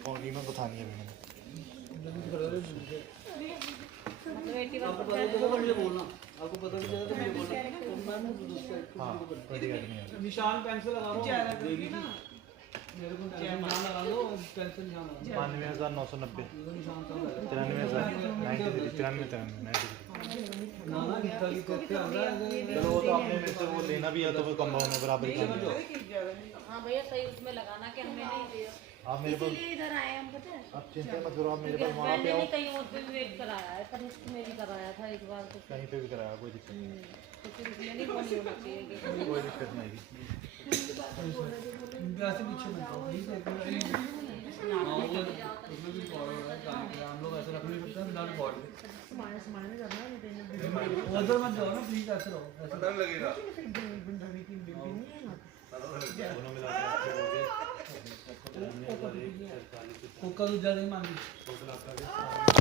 कीमत बतानी है मैंने। आपको पता भी चला तो मुझे बोलना तो मैं हाँ कोई दिक्कत नहीं है। निशान पेंसिल लगा लो देगी ना मेरे को निशान लगा लो पेंसिल निशान लगा 92,990 निशान 93,93 ना ना कितना कितने आ रहा है चलो वो तो आपने मेरे से वो लेना भी है तो फिर कम में बराबर ही कर दो। हाँ भैया सही उसमें लगाना कि हमें नहीं दिया आप मेरे पास इधर आए हम पता है आप चिंता मत करो, आप मेरे पास वहाँ पे मैंने आओ। नहीं कहीं और पे भी वेट कराया है कनिष्ठ में भी कराया था एक बार तो कहीं पे भी कराया कोई दिक्कत नहीं, तो फिर उसमें नहीं बोली होना चाहिए कि कोई दिक्कत नहीं। ऐसे पीछे बनता है ठीक है उसमें भी पॉड है हम लोग ऐसे रख नहीं सकते विदाउट पॉड सामान करना है उधर मत जाओ ना प्लीज ऐसे रहो ऐसे पता लगेगा दोनों मिला के आपके हो गए वो कल ज्यादा ही मांगी टोटल आपका